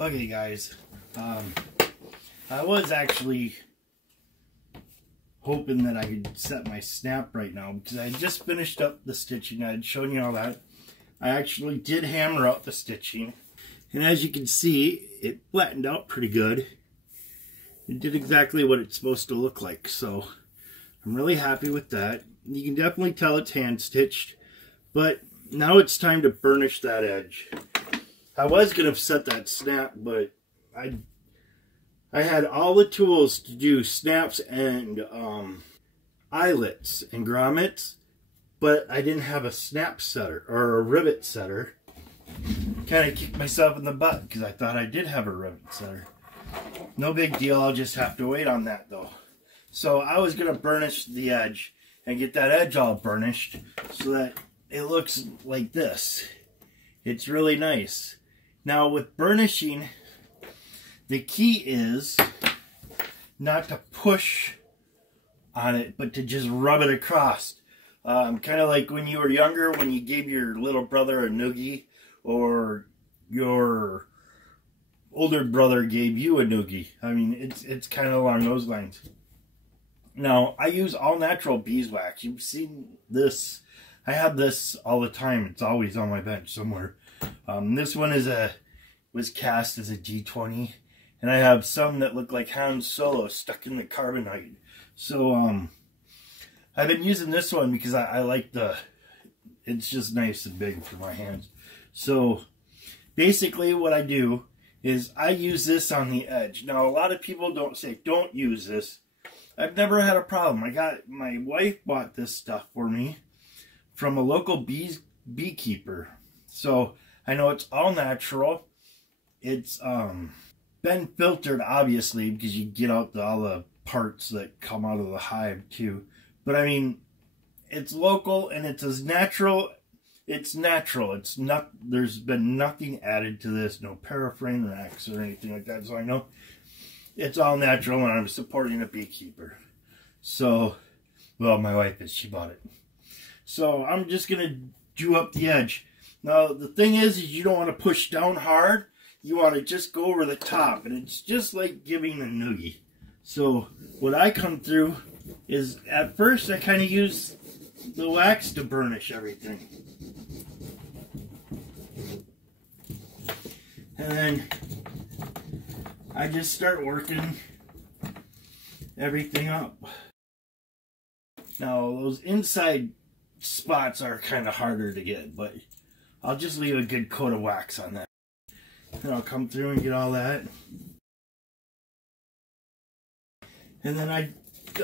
Okay guys, I was actually hoping that I could set my snap right now because I just finished up the stitching. I had shown you all that. I actually did hammer out the stitching, and as you can see, it flattened out pretty good. It did exactly what it's supposed to look like, so I'm really happy with that. You can definitely tell it's hand stitched, but now it's time to burnish that edge. I was going to set that snap, but I had all the tools to do snaps and eyelets and grommets, but I didn't have a snap setter or a rivet setter. Kind of kicked myself in the butt because I thought I did have a rivet setter. No big deal, I'll just have to wait on that though. So I was going to burnish the edge and get that edge all burnished so that it looks like this. It's really nice. Now with burnishing, the key is not to push on it, but to just rub it across. Kind of like when you were younger, when you gave your little brother a noogie, or your older brother gave you a noogie. I mean, it's kind of along those lines. Now, I use all natural beeswax. You've seen this. I have this all the time. It's always on my bench somewhere. This one was cast as a D20, and I have some that look like Han Solo stuck in the carbonite. So I've been using this one because I like it's just nice and big for my hands. So basically what I do is I use this on the edge. Now a lot of people don't use this. I've never had a problem. My wife bought this stuff for me from a local beekeeper. So I know it's all natural. It's been filtered, obviously, because you get out all the parts that come out of the hive too. But I mean, it's local and it's as natural. It's natural. It's not. There's been nothing added to this. No paraffin or wax or anything like that. So I know it's all natural, and I'm supporting a beekeeper. So, well, my wife is. She bought it. So I'm just gonna do up the edge. Now the thing is you don't want to push down hard. You want to just go over the top, and it's just like giving a noogie. So what I come through is, at first I kind of use the wax to burnish everything. And then I just start working everything up. Now those inside spots are kind of harder to get, but I'll just leave a good coat of wax on that. And I'll come through and get all that. And then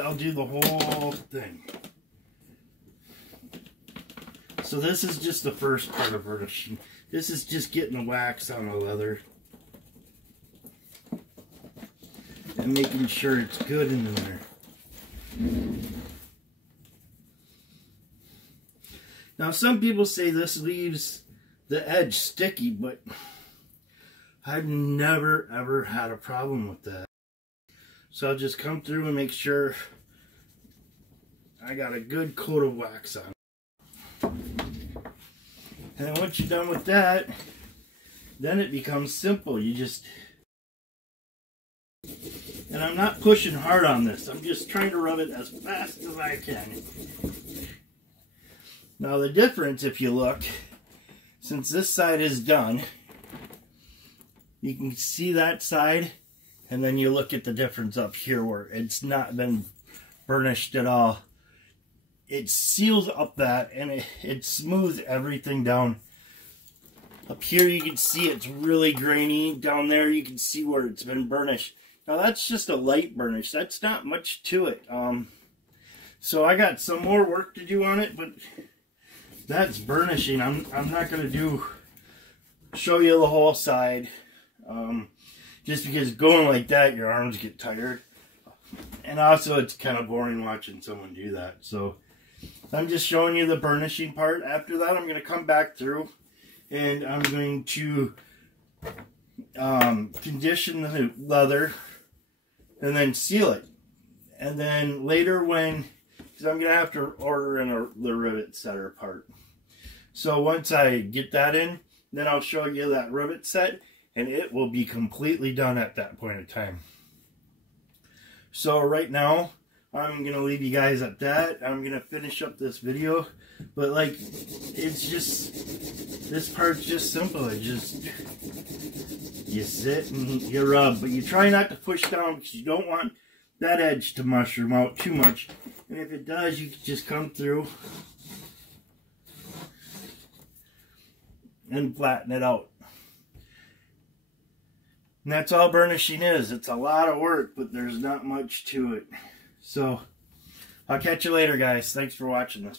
I'll do the whole thing. So this is just the first part of burnishing. This is just getting the wax on the leather and making sure it's good in there. Now some people say this leaves the edge sticky, but I've never ever had a problem with that. So I'll just come through and make sure I got a good coat of wax on. And then once you're done with that, then it becomes simple. You just... And I'm not pushing hard on this. I'm just trying to rub it as fast as I can. Now the difference, if you look, since this side is done, you can see that side, and then you look at the difference up here where it's not been burnished at all. It seals up that, and it smooths everything down. Up here you can see it's really grainy. Down there you can see where it's been burnished. Now that's just a light burnish. That's not much to it. So I got some more work to do on it, but that's burnishing. I'm not going to show you the whole side. Just because going like that, your arms get tired. And also it's kind of boring watching someone do that. So I'm just showing you the burnishing part. After that, I'm going to come back through and I'm going to condition the leather and then seal it. And then later because I'm going to have to order in the rivet setter part. So once I get that in, then I'll show you that rivet set and it will be completely done at that point in time. So right now, I'm going to leave you guys at that. I'm going to finish up this video. But like, it's just, this part's just simple. It just, you sit and you rub. But you try not to push down because you don't want that edge to mushroom out too much. And if it does, you can just come through and flatten it out. And that's all burnishing is. It's a lot of work, but there's not much to it. So, I'll catch you later, guys. Thanks for watching this.